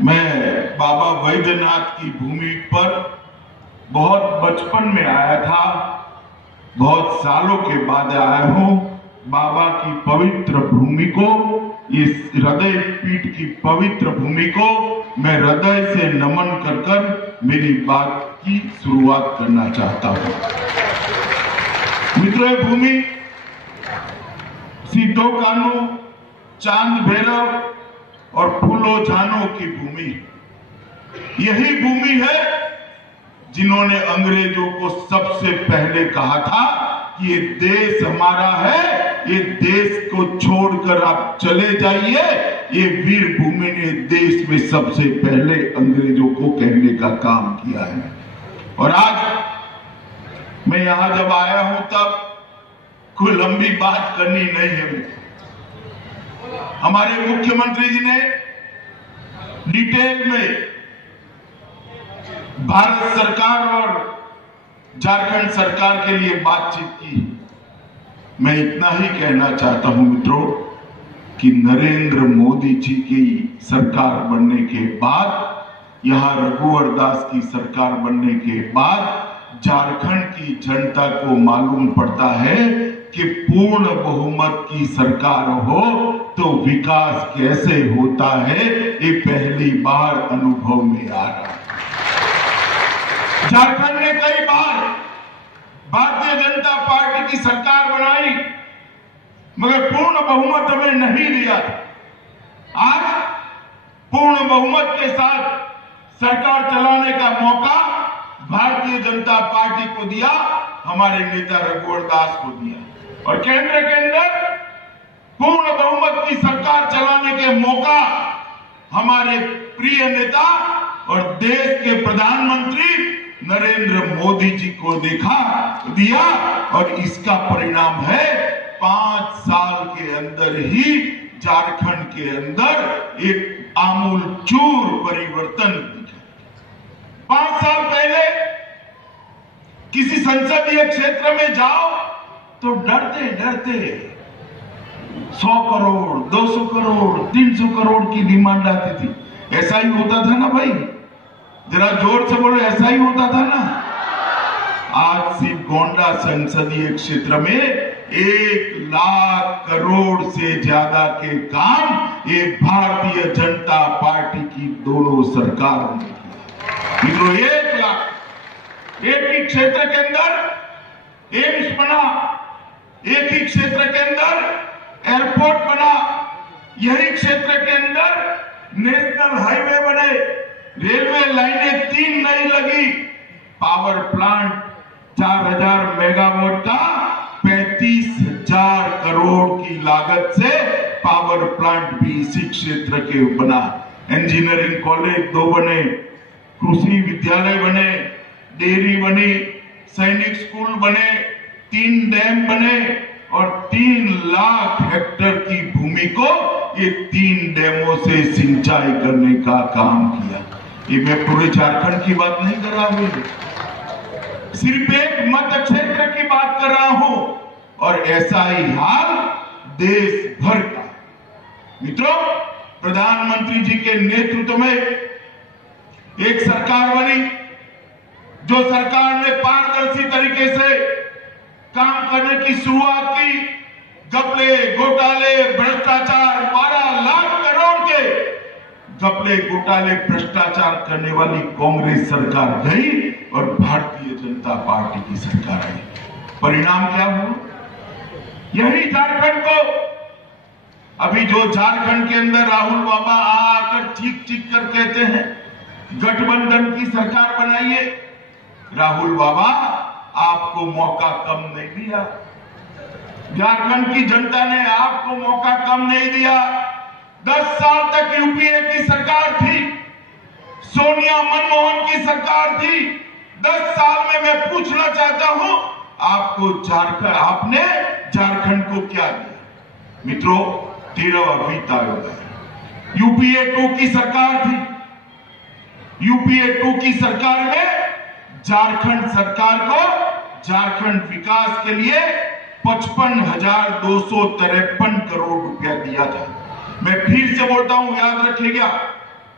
मैं बाबा वैद्यनाथ की भूमि पर बहुत बचपन में आया था, बहुत सालों के बाद आया हूं। बाबा की पवित्र भूमि को, इस हृदय पीठ की पवित्र भूमि को मैं हृदय से नमन कर कर मेरी बात की शुरुआत करना चाहता हूं। मित्रों, ये भूमि सिद्धो कान्हू, चांद भैरव और फूलो झानो की भूमि, यही भूमि है जिन्होंने अंग्रेजों को सबसे पहले कहा था कि ये देश हमारा है, ये देश को छोड़कर आप चले जाइए। ये वीर भूमि ने देश में सबसे पहले अंग्रेजों को कहने का काम किया है। और आज मैं यहां जब आया हूं तब कोई लंबी बात करनी नहीं है। हमारे मुख्यमंत्री जी ने डिटेल में भारत सरकार और झारखंड सरकार के लिए बातचीत की। मैं इतना ही कहना चाहता हूं मित्रों कि नरेंद्र मोदी जी की सरकार बनने के बाद, यहां रघुवर दास की सरकार बनने के बाद झारखंड की जनता को मालूम पड़ता है कि पूर्ण बहुमत की सरकार हो तो विकास कैसे होता है, ये पहली बार अनुभव में आ रहा है। झारखंड ने कई बार भारतीय जनता पार्टी की सरकार बनाई, मगर पूर्ण बहुमत हमें नहीं दिया। आज पूर्ण बहुमत के साथ सरकार चलाने का मौका भारतीय जनता पार्टी को दिया, हमारे नेता रघुवर दास को दिया। और केंद्र के अंदर पूर्ण बहुमत की सरकार चलाने के मौका हमारे प्रिय नेता और देश के प्रधानमंत्री नरेंद्र मोदी जी को दिया। और इसका परिणाम है 5 साल के अंदर ही झारखंड के अंदर एक आमूलचूर परिवर्तन दिखा। 5 साल पहले किसी संसदीय क्षेत्र में जाओ तो डरते डरते 100 करोड़, 200 करोड़, 300 करोड़ की डिमांड आती थी। ऐसा ही होता था ना भाई, जरा जोर से बोलो, ऐसा ही होता था ना। आज सिर्फ गोंडा संसदीय क्षेत्र में 1 लाख करोड़ से ज्यादा के काम ये भारतीय जनता पार्टी की दोनों सरकारों ने किया। मित्रों, 1 लाख, एक ही क्षेत्र के अंदर एम्स बना, एक ही क्षेत्र के अंदर एयरपोर्ट बना, यही क्षेत्र के अंदर नेशनल हाईवे बने, रेलवे लाइनें 3 नई लगी, पावर प्लांट 4000 मेगावाट का 35,000 करोड़ की लागत से पावर प्लांट भी इसी क्षेत्र के बना। इंजीनियरिंग कॉलेज 2 बने, कृषि विद्यालय बने, डेयरी बनी, सैनिक स्कूल बने, 3 डैम बने और 3 लाख हेक्टेयर की भूमि को ये 3 डैमों से सिंचाई करने का काम किया। ये मैं पूरे झारखंड की बात नहीं कर रहा हूं, सिर्फ एक मध्य क्षेत्र की बात कर रहा हूं। और ऐसा ही हाल देश भर का। मित्रों, प्रधानमंत्री जी के नेतृत्व में एक सरकार बनी, जो सरकार ने पारदर्शी तरीके से काम करने की शुरुआत की। घपले, घोटाले, भ्रष्टाचार, 12 लाख करोड़ के घपले, घोटाले, भ्रष्टाचार करने वाली कांग्रेस सरकार गई और भारतीय जनता पार्टी की सरकार आई। परिणाम क्या हुआ? यही झारखंड को, अभी जो झारखंड के अंदर राहुल बाबा आकर चीख चीख कर कहते हैं गठबंधन की सरकार बनाइए। राहुल बाबा, आपको मौका कम नहीं दिया, झारखंड की जनता ने आपको मौका कम नहीं दिया। 10 साल तक यूपीए की सरकार थी, सोनिया मनमोहन की सरकार थी। 10 साल में मैं पूछना चाहता हूं, आपने झारखंड को क्या दिया? मित्रों, 13वां वित्त आयोग है। यूपीए 2 की सरकार थी, यूपीए 2 की सरकार में झारखंड सरकार को झारखंड विकास के लिए 55,253 करोड़ रुपया दिया था। मैं फिर से बोलता हूं, याद रखिएगा,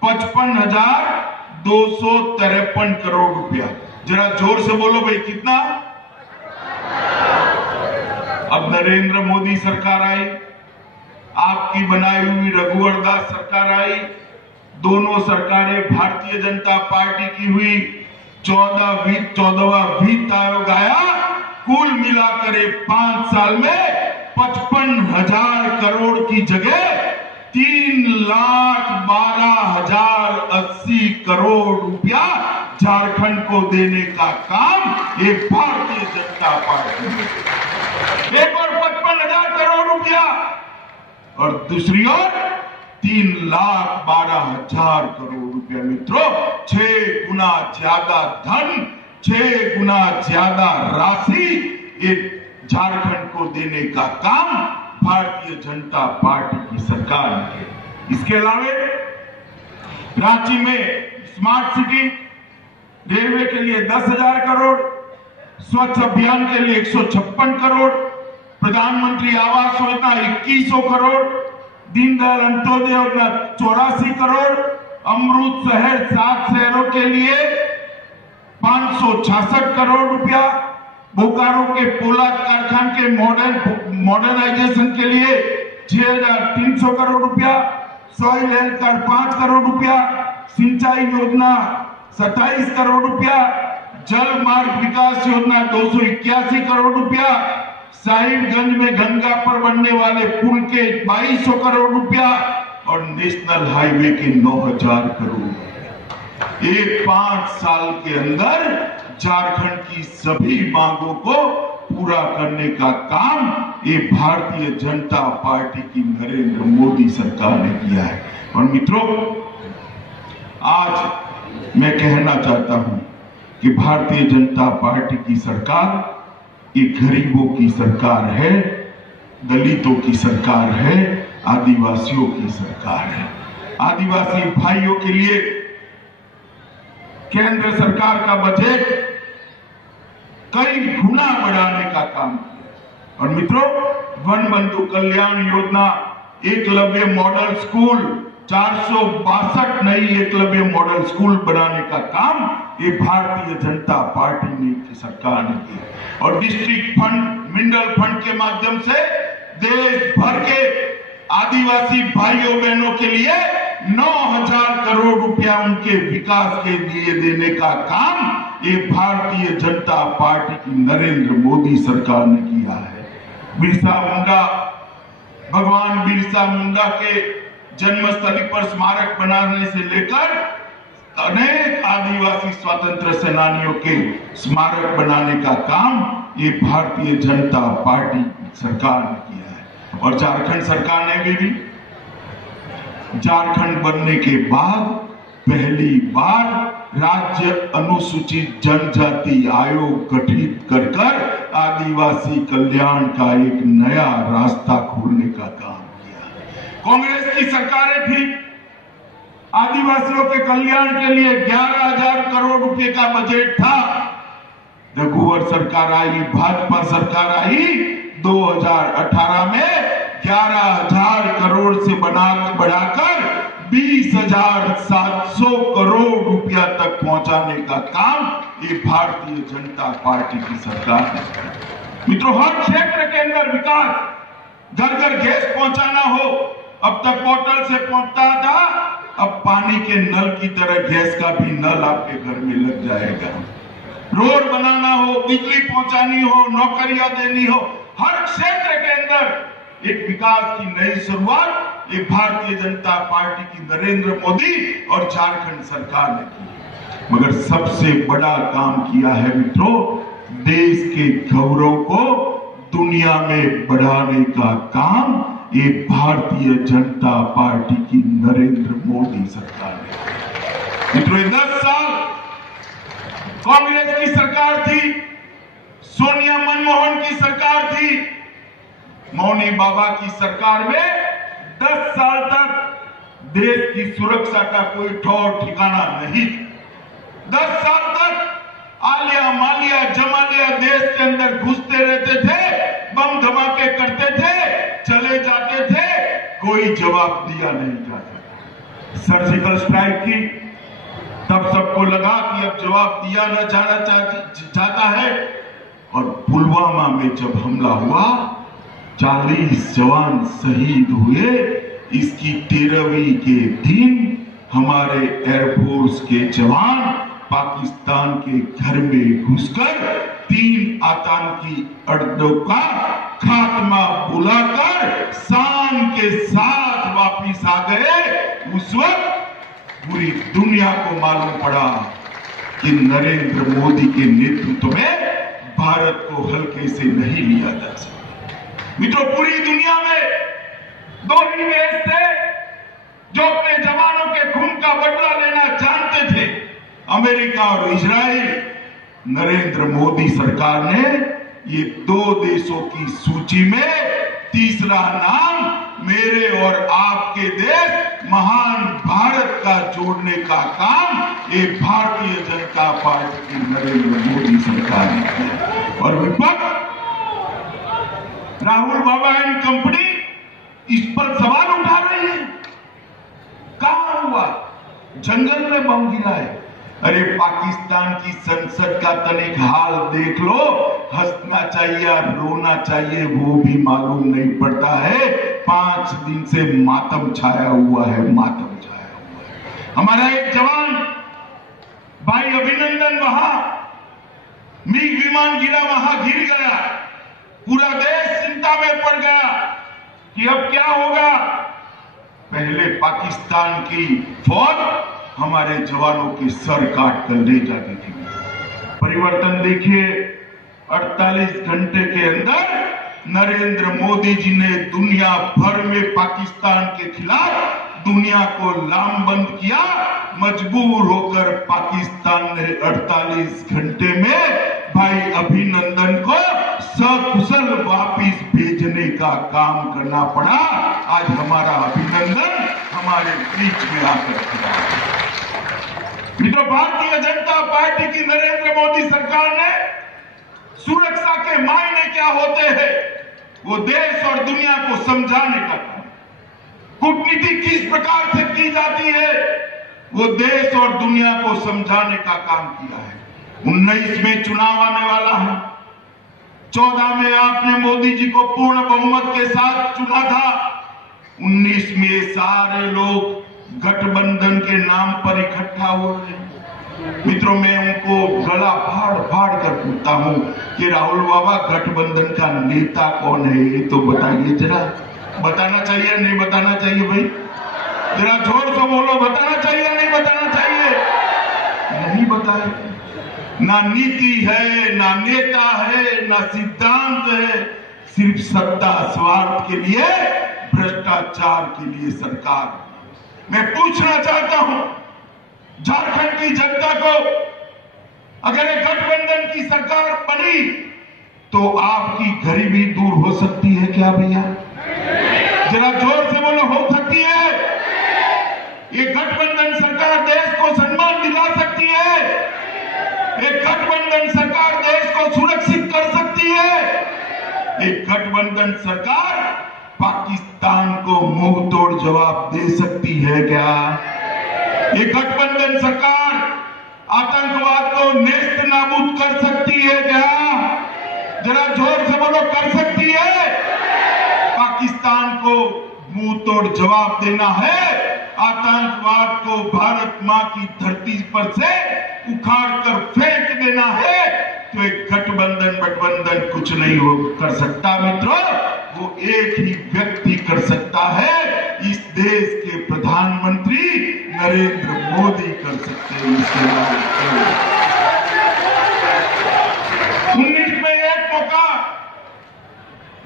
55,253 करोड़ रुपया। जरा जोर से बोलो भाई, कितना? अब नरेंद्र मोदी सरकार आई, आपकी बनाई हुई रघुवर दास सरकार आई, दोनों सरकारें भारतीय जनता पार्टी की हुई, 14वां वित्त आयोग आया, कुल मिलाकर 5 साल में 55,000 करोड़ की जगह 3,12,080 करोड़ रुपया झारखंड को देने का काम ये भारतीय जनता पार्टी ने। एक और 55,000 करोड़ रुपया और दूसरी ओर 3,12,000 करोड़ रुपया। मित्रों, 6 गुना ज्यादा धन, 6 गुना ज्यादा राशि ये झारखंड को देने का काम भारतीय जनता पार्टी की सरकार ने किया। इसके अलावा रांची में स्मार्ट सिटी, रेलवे के लिए 10,000 करोड़, स्वच्छ अभियान के लिए 156 करोड़, प्रधानमंत्री आवास योजना 2100 करोड़, दीनदयाल अंत्योदय योजना 84 करोड़, अमृत शहर 7 शहरों के लिए 566 करोड़ रुपया, बोकारो के पोलाद कारखाने के मॉडर्नाइजेशन के लिए 6,300 करोड़ रुपया, सॉइल हेल्थ कार्ड 5 करोड़ रुपया, सिंचाई योजना 27 करोड़ रुपया, जल मार्ग विकास योजना 281 करोड़ रुपया, साहिबगंज में गंगा पर बनने वाले पुल के 2200 करोड़ रुपया और नेशनल हाईवे के 9,000 करोड़। ये 5 साल के अंदर झारखंड की सभी मांगों को पूरा करने का काम ये भारतीय जनता पार्टी की नरेंद्र मोदी सरकार ने किया है। और मित्रों, आज मैं कहना चाहता हूं कि भारतीय जनता पार्टी की सरकार ये गरीबों की सरकार है, दलितों की सरकार है, आदिवासियों की सरकार है। आदिवासी भाइयों के लिए केंद्र सरकार का बजट कई गुना बढ़ाने का काम किया। और मित्रों, वन बंधु कल्याण योजना, एकलव्य मॉडल स्कूल, 462 नई एकलव्य मॉडल स्कूल बनाने का काम ये भारतीय जनता पार्टी ने की सरकार ने किया। और डिस्ट्रिक्ट फंड, मिनरल फंड के माध्यम से देश भर के आदिवासी भाइयों बहनों के लिए 9,000 करोड़ रुपया उनके विकास के लिए देने का काम ये भारतीय जनता पार्टी की नरेंद्र मोदी सरकार ने किया है। बिरसा मुंडा, भगवान बिरसा मुंडा के जन्मस्थली पर स्मारक बनाने से लेकर अनेक आदिवासी स्वतंत्र सेनानियों के स्मारक बनाने का काम ये भारतीय जनता पार्टी सरकार ने किया है। और झारखंड सरकार ने भी झारखंड बनने के बाद पहली बार राज्य अनुसूचित जनजाति आयोग गठित कर आदिवासी कल्याण का एक नया रास्ता खोलने का काम किया। कांग्रेस की सरकारें थी, आदिवासियों के कल्याण के लिए 11,000 करोड़ रुपए का बजट था। रघुवर सरकार आई, भाजपा सरकार आई, 2018 में 11,000 करोड़ से बढ़ाकर 20,700 करोड़ रुपया तक पहुंचाने का काम ये भारतीय जनता पार्टी की सरकार ने किया। मित्रों, हर क्षेत्र के अंदर विकास, घर घर गैस पहुंचाना हो, अब तक बोतल से पहुंचता था, अब पानी के नल की तरह गैस का भी नल आपके घर में लग जाएगा। रोड बनाना हो, बिजली पहुंचानी हो, नौकरियां देनी हो, हर क्षेत्र के अंदर एक विकास की नई शुरुआत ये भारतीय जनता पार्टी की नरेंद्र मोदी और झारखंड सरकार ने की। मगर सबसे बड़ा काम किया है मित्रों, देश के गौरव को दुनिया में बढ़ाने का काम ये भारतीय जनता पार्टी की नरेंद्र मोदी सरकार ने। मित्रों, 10 साल कांग्रेस की सरकार थी, सोनिया मनमोहन की सरकार थी, मौनी बाबा की सरकार में 10 साल तक देश की सुरक्षा का कोई ठौर ठिकाना नहीं। 10 साल तक आलिया मालिया जमालिया देश के अंदर घुसते रहते थे, बम धमाके करते थे, चले जाते थे, कोई जवाब दिया नहीं जाता। सर्जिकल स्ट्राइक की, तब सबको लगा कि अब जवाब दिया न जाना चाहता है। और पुलवामा में जब हमला हुआ, 40 जवान शहीद हुए। इसकी 13वीं के दिन हमारे एयरफोर्स के जवान पाकिस्तान के घर में घुसकर 3 आतंकी अड्डों का खात्मा बुलाकर शान के साथ वापिस आ गए। उस वक्त पूरी दुनिया को मालूम पड़ा कि नरेंद्र मोदी के नेतृत्व में भारत को हल्के से नहीं लिया जा सकता। मित्रों, पूरी दुनिया में 2 ही देश थे जो अपने जवानों के खून का बदला लेना जानते थे, अमेरिका और इजराइल। नरेंद्र मोदी सरकार ने ये 2 देशों की सूची में तीसरा नाम मेरे और आपके देश महान भारत का जोड़ने का काम ये भारतीय जनता पार्टी की नरेंद्र मोदी सरकार ने किया। और विपक्ष, राहुल बाबा एंड कंपनी इस पर सवाल उठा रही है। कहां हुआ? जंगल में बम गिराए। अरे पाकिस्तान की संसद का तनिक हाल देख लो, हंसना चाहिए और रोना चाहिए वो भी मालूम नहीं पड़ता है। 5 दिन से मातम छाया हुआ है, मातम छाया हुआ है। हमारा एक जवान भाई अभिनंदन वहां मिग विमान गिरा, वहां गिर गया। पूरा देश चिंता में पड़ गया कि अब क्या होगा। पहले पाकिस्तान की फौज हमारे जवानों के सर काट कर ले जाती थी। परिवर्तन देखिए, 48 घंटे के अंदर नरेंद्र मोदी जी ने दुनिया भर में पाकिस्तान के खिलाफ दुनिया को लामबंद किया। मजबूर होकर पाकिस्तान ने 48 घंटे में भाई अभिनंदन को सकुशल वापिस भेजने का काम करना पड़ा। आज हमारा अभिनंदन हमारे बीच में आकर खड़ा है। मित्रों, भारतीय जनता पार्टी की नरेंद्र मोदी सरकार ने सुरक्षा के मायने क्या होते हैं वो देश और दुनिया को समझाने का काम, कूटनीति किस प्रकार से की जाती है वो देश और दुनिया को समझाने का काम किया है। 19 में चुनाव आने वाला है। 14 में आपने मोदी जी को पूर्ण बहुमत के साथ चुना था। 19 में सारे लोग गठबंधन के नाम पर इकट्ठा हुए। मित्रों, मैं उनको गला फाड़ फाड़ कर पूछता हूं कि राहुल बाबा गठबंधन का नेता कौन है, ये तो बताइए जरा। बताना चाहिए नहीं बताना चाहिए भाई? जरा जोर से बोलो, बताना चाहिए नहीं बताना चाहिए? नहीं बताए। ना नीति है, ना नेता है, ना सिद्धांत है, सिर्फ सत्ता स्वार्थ के लिए, भ्रष्टाचार के लिए सरकार। मैं पूछना चाहता हूं झारखंड की जनता को, अगर एक गठबंधन की सरकार बनी तो आपकी गरीबी दूर हो सकती है क्या भैया? जरा जोर से बोलो, हो सकती है? ये गठबंधन सरकार देश को सम्मान दिला सकती है। एक गठबंधन सरकार देश को सुरक्षित कर सकती है। एक गठबंधन सरकार पाकिस्तान को मुंह तोड़ जवाब दे सकती है क्या? ये गठबंधन सरकार आतंकवाद को नेस्त नाबूद कर सकती है क्या? जरा जोर से बोलो, कर सकती है? पाकिस्तान को मुंह तोड़ जवाब देना है, आतंकवाद को भारत मां की धरती पर से उखाड़ कर फेंक देना है, तो एक गठबंधन कुछ नहीं हो कर सकता। मित्रों, वो एक ही व्यक्ति कर सकता है, इस देश के प्रधानमंत्री नरेंद्र मोदी कर सकते हैं। इसके बाद 19 में एक मौका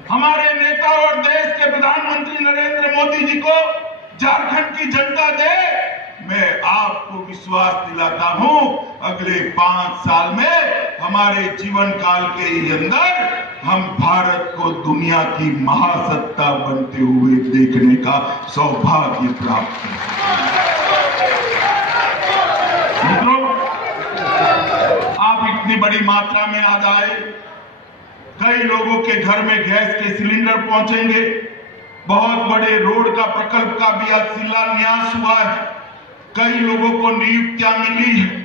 हमारे नेता और देश के प्रधानमंत्री नरेंद्र मोदी जी को झारखंड की जनता दे। मैं आपको विश्वास दिलाता हूं, अगले 5 साल में हमारे जीवन काल के अंदर हम भारत को दुनिया की महासत्ता बनते हुए देखने का सौभाग्य प्राप्त करेंगे। मित्रों, आप इतनी बड़ी मात्रा में आज आए, कई लोगों के घर में गैस के सिलेंडर पहुंचेंगे। बहुत बड़े रोड का प्रकल्प का भी आज शिलान्यास हुआ है। कई लोगों को नियुक्तियां मिली है।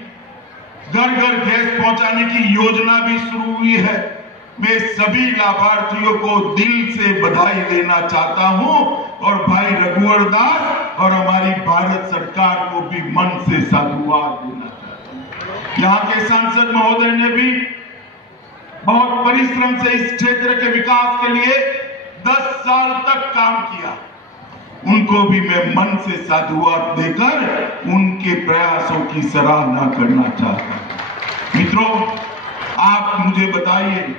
घर घर गैस पहुंचाने की योजना भी शुरू हुई है। मैं सभी लाभार्थियों को दिल से बधाई देना चाहता हूं और भाई रघुवर दास और हमारी भारत सरकार को भी मन से साधुवाद देना चाहता हूं। यहाँ के सांसद महोदय ने भी बहुत परिश्रम से इस क्षेत्र के विकास के लिए 10 साल तक काम किया। उनको भी मैं मन से साधुवाद देकर उनके प्रयासों की सराहना करना चाहता हूं। मित्रों, आप मुझे बताइए,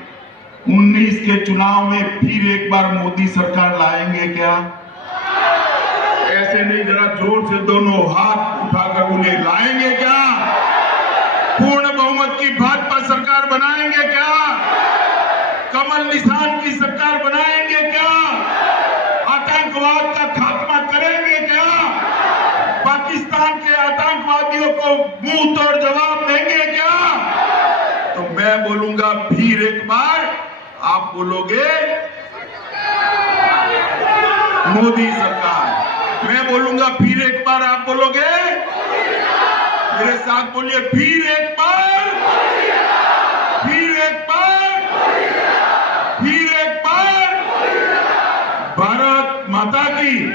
19 के चुनाव में फिर एक बार मोदी सरकार लाएंगे क्या? ऐसे नहीं, जरा जोर से दोनों हाथ उठाकर उन्हें लाएंगे क्या? पूर्ण बहुमत की भाजपा सरकार बनाएंगे क्या? कमल निशान की सरकार बनाएंगे क्या? आतंकवाद का खात्मा करेंगे क्या? पाकिस्तान के आतंकवादियों को मुंह तोड़ जवाब देंगे क्या? तो मैं बोलूंगा फिर एक बार, आप बोलोगे मोदी सरकार। मैं बोलूंगा फिर एक बार, आप बोलोगे? मेरे साथ बोलिए, फिर एक बार, फिर एक बार, फिर एक बार। भारत माता की